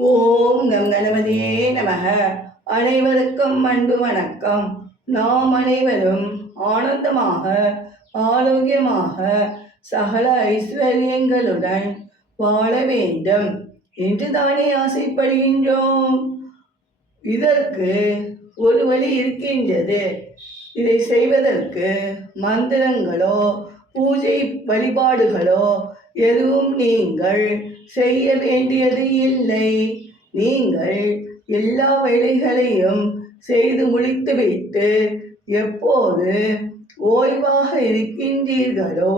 ஓம் நம் கணபதியே நமக. அனைவருக்கும் அன்பு வணக்கம். நாம் அனைவரும் ஆனந்தமாக ஆரோக்கியமாக சகல ஐஸ்வர்யங்களுடன் வாழ வேண்டும் என்று தானே ஆசைப்படுகின்றோம். இதற்கு ஒரு வழி இருக்கின்றது. இதை செய்வதற்கு மந்திரங்களோ பூஜை வழிபாடுகளோ எதுவும் நீங்கள் செய்ய வேண்டியது இல்லை. நீங்கள் எல்லா வேலைகளையும் செய்து முடித்துவிட்டு எப்போது ஓய்வாக இருக்கின்றீர்களோ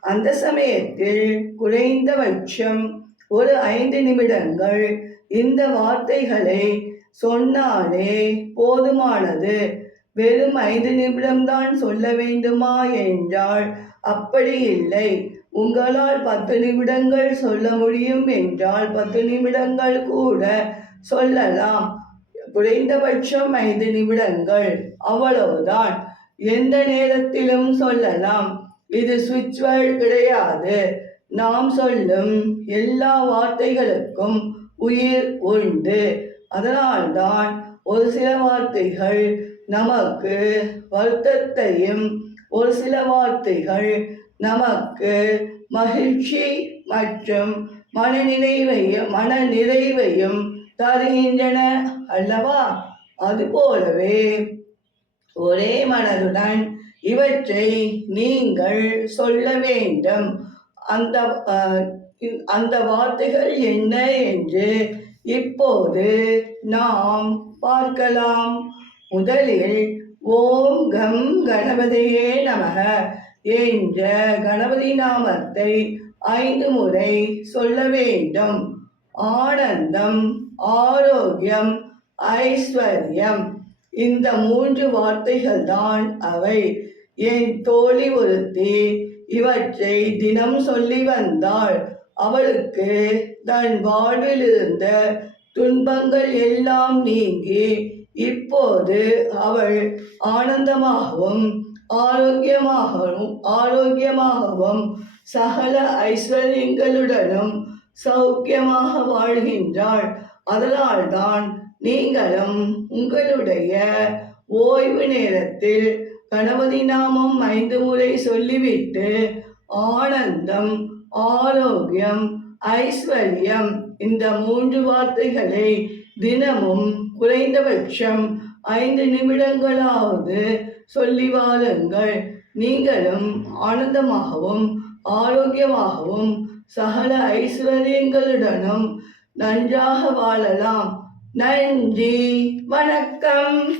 அந்த சமயத்தில் குறைந்தபட்சம் ஒரு ஐந்து நிமிடங்கள் இந்த வார்த்தைகளை சொன்னாலே போதுமானது. வெறும் ஐந்து நிமிடம்தான் சொல்ல வேண்டுமா என்றால் அப்படி இல்லை. உங்களால் பத்து நிமிடங்கள் சொல்ல முடியும் என்றால் பத்து நிமிடங்கள் கூட சொல்லலாம். குறைந்தபட்சம் ஐந்து நிமிடங்கள். அவ்வளவுதான். எந்த நேரத்திலும் சொல்லலாம். இது சுவிட்ச் கிடையாது. நாம் சொல்லும் எல்லா வார்த்தைகளுக்கும் உயிர் உண்டு. அதனால்தான் ஒரு சில வார்த்தைகள் நமக்கு வருத்தத்தையும் ஒரு சில வார்த்தைகள் நமக்கு மகிழ்ச்சி மற்றும் மனநிறைவையும் மன நிறைவையும் தருகின்றன அல்லவா? அதுபோலவே ஒரே மனதுடன் இவற்றை நீங்கள் சொல்ல வேண்டும். அந்த அந்த வார்த்தைகள் என்ன என்று இப்போது நாம் பார்க்கலாம். முதலில் ஓம் கம் கணபதியே நமக. என்ற கணபதி நாமத்தை ஐந்து முறை சொல்ல வேண்டும். ஆனந்தம் ஆரோக்கியம் ஐஸ்வர்யம் இந்த மூன்று வார்த்தைகள் தான் அவை. என் தோழி ஒருத்தி இவற்றை தினம் சொல்லி வந்தாள். அவளுக்கு தன் வாழ்வில் இருந்த துன்பங்கள் எல்லாம் நீங்கி இப்போது அவள் ஆனந்தமாகவும் ஆரோக்கியமாகவும் ஆரோக்கியமாகவும் சகல ஐஸ்வர்யங்களுடனும் சௌக்கியமாக வாழ்கின்றாள். அதனால்தான் நீங்களும் உங்களுடைய ஓய்வு நேரத்தில் கணபதி நாமம் ஐந்து முறை சொல்லிவிட்டு ஆனந்தம் ஆரோக்கியம் ஐஸ்வர்யம் இந்த மூன்று வார்த்தைகளை தினமும் குறைந்தபட்சம் ஐந்து நிமிடங்களாவது சொல்லி வாருங்கள் நீங்களும் ஆனந்தமாகவும் ஆரோக்கியமாகவும் சகல ஐஸ்வர்யங்களுடனும் நன்றாக வாழலாம். நன்றி. வணக்கம்.